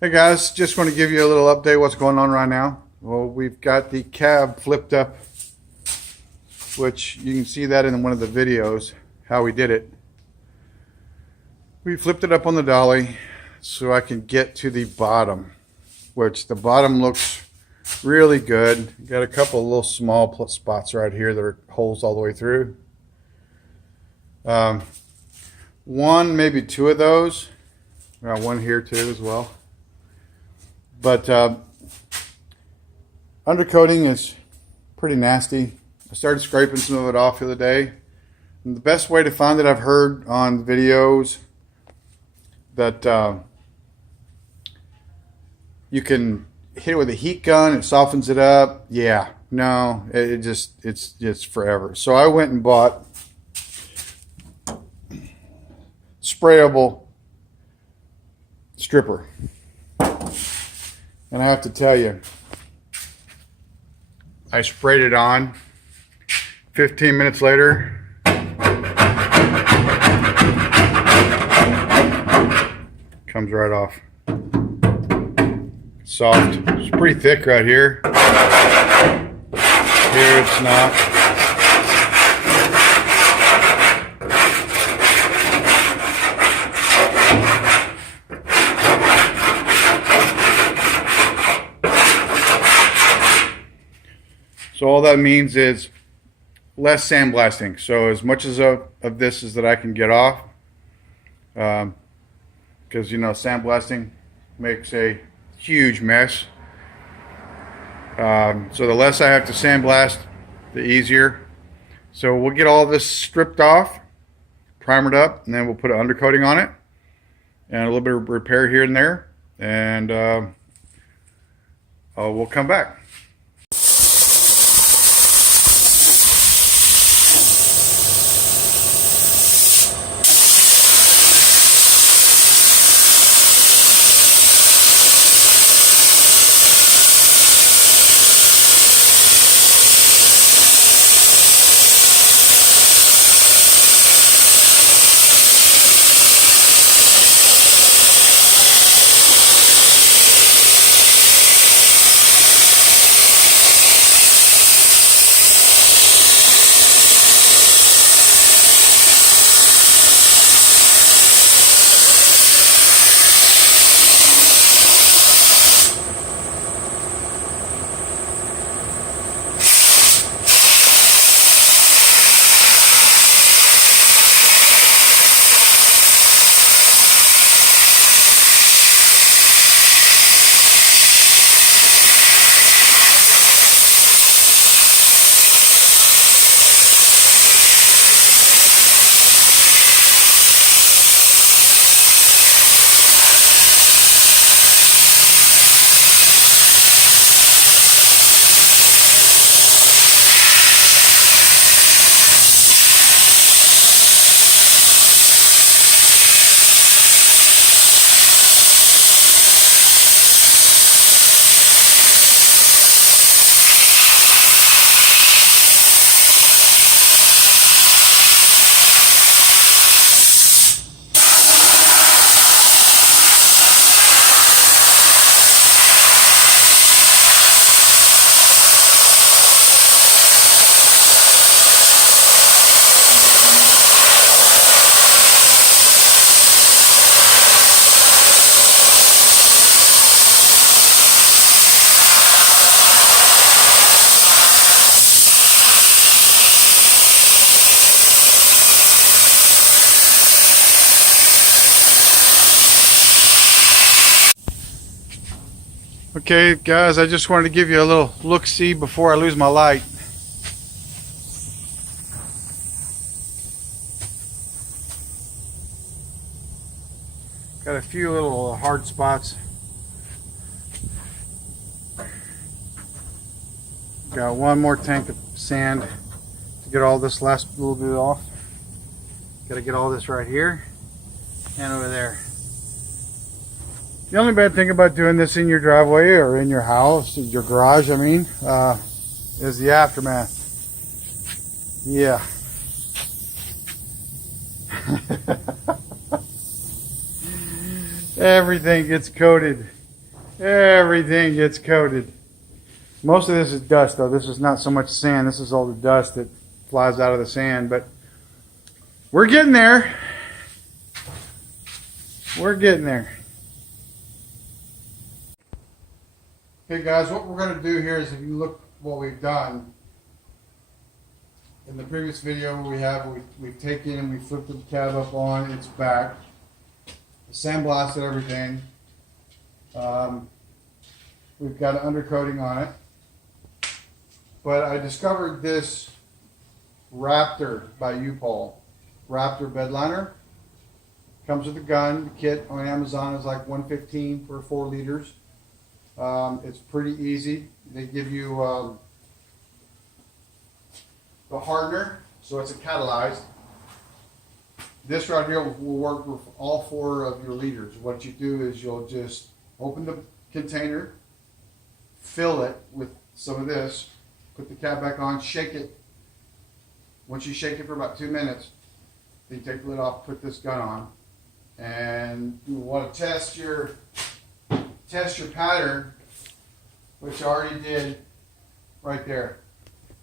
Hey guys, just want to give you a little update what's going on right now. Well, we've got the cab flipped up, which you can see that in one of the videos, how we did it. We flipped it up on the dolly so I can get to the bottom, which the bottom looks really good. Got a couple of little small spots right here that are holes all the way through. One, maybe two of those. One here too as well. But undercoating is pretty nasty. I started scraping some of it off the other day. And the best way to find it, I've heard on videos that you can hit it with a heat gun, it softens it up. Yeah, no, it's just forever. So I went and bought sprayable stripper. And I have to tell you, I sprayed it on. 15 minutes later, comes right off. Soft. It's pretty thick right here. Here it's not. So all that means is less sandblasting. So as much as of this is that I can get off, because you know sandblasting makes a huge mess. So the less I have to sandblast, the easier. So we'll get all this stripped off, primered up, and then we'll put an undercoating on it, and a little bit of repair here and there, and we'll come back. Okay guys, I just wanted to give you a little look-see before I lose my light. Got a few little hard spots. Got one more tank of sand to get all this last little bit off. Got to get all this right here and over there. The only bad thing about doing this in your driveway or in your house, your garage, I mean, is the aftermath. Yeah. Everything gets coated. Everything gets coated. Most of this is dust though. This is not so much sand. This is all the dust that flies out of the sand, but we're getting there. We're getting there. Okay guys, what we're going to do here is, if you look what we've done, in the previous video we've taken and we flipped the cab up on its back, sandblasted everything. We've got an undercoating on it. But I discovered this Raptor by U-Paul. Raptor bed liner. Comes with a gun. The kit on Amazon is like $115 for 4 liters. It's pretty easy. They give you the hardener, so it's a catalyzed. This right here will work with all 4 of your liters. What you do is you'll just open the container, fill it with some of this, put the cap back on, shake it. Once you shake it for about 2 minutes, then you take the lid off, put this gun on, and you want to test your pattern, which I already did right there.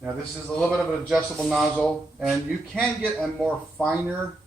Now this is a little bit of an adjustable nozzle, and you can get a more finer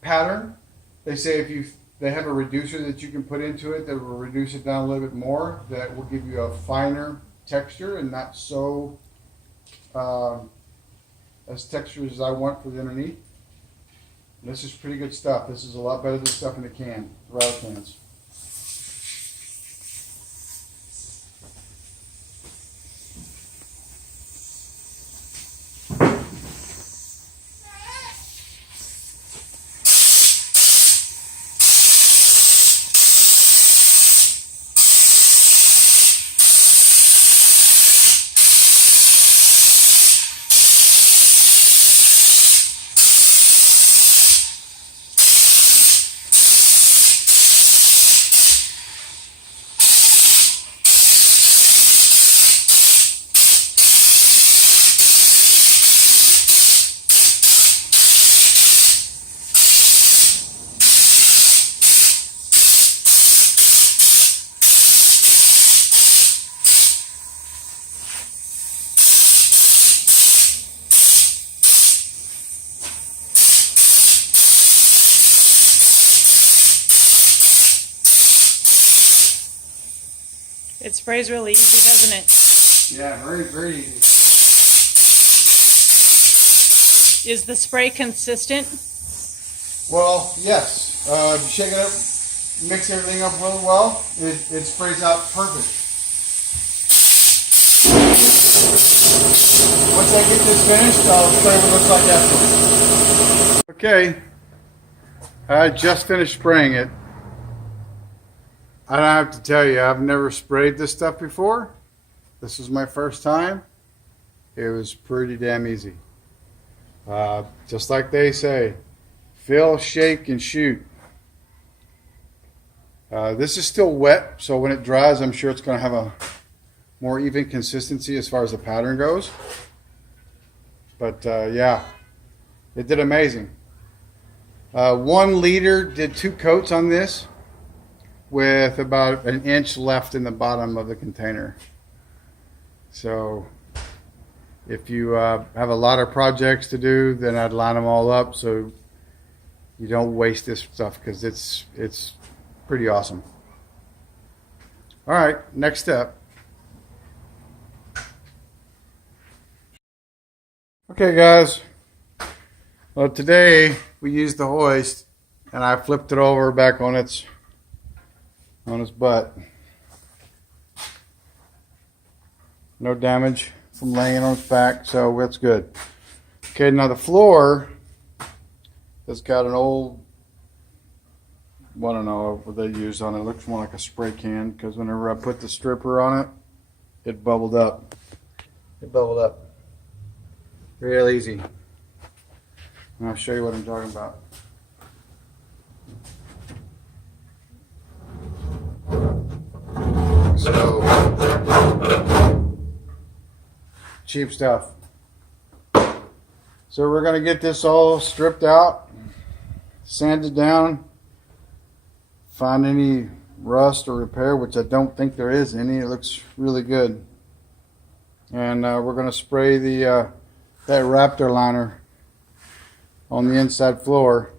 pattern. They say they have a reducer that you can put into it that will reduce it down a little bit more, that will give you a finer texture and not so as textured as I want for the underneath. And this is pretty good stuff. This is a lot better than stuff in the can, the rattle cans. It sprays really easy, doesn't it? Yeah, very, very easy. Is the spray consistent? Well, yes. You shake it up, mix everything up really well, it sprays out perfect. Once I get this finished, I'll show you what it looks like afterwards. Okay, I just finished spraying it. I don't have to tell you, I've never sprayed this stuff before. This was my first time. It was pretty damn easy. Just like they say, fill, shake, and shoot. This is still wet, so when it dries, I'm sure it's going to have a more even consistency as far as the pattern goes. But yeah, it did amazing. 1 liter did 2 coats on this, with about 1 inch left in the bottom of the container. So if you have a lot of projects to do, then I'd line them all up so you don't waste this stuff, because it's pretty awesome. All right, next step. Okay guys, well today we used the hoist and I flipped it over back on its butt. No damage from laying on its back, so that's good. Okay, now the floor has got an old, I don't know what they use on it. It looks more like a spray can, because whenever I put the stripper on it, it bubbled up. It bubbled up. Real easy. And I'll show you what I'm talking about. So, cheap stuff. So we're going to get this all stripped out, sanded down, find any rust or repair, which I don't think there is any. It looks really good. And we're going to spray the that Raptor liner on the inside floor.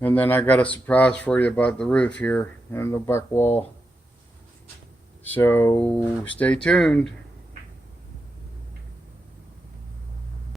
And then I got a surprise for you about the roof here and the back wall. So stay tuned.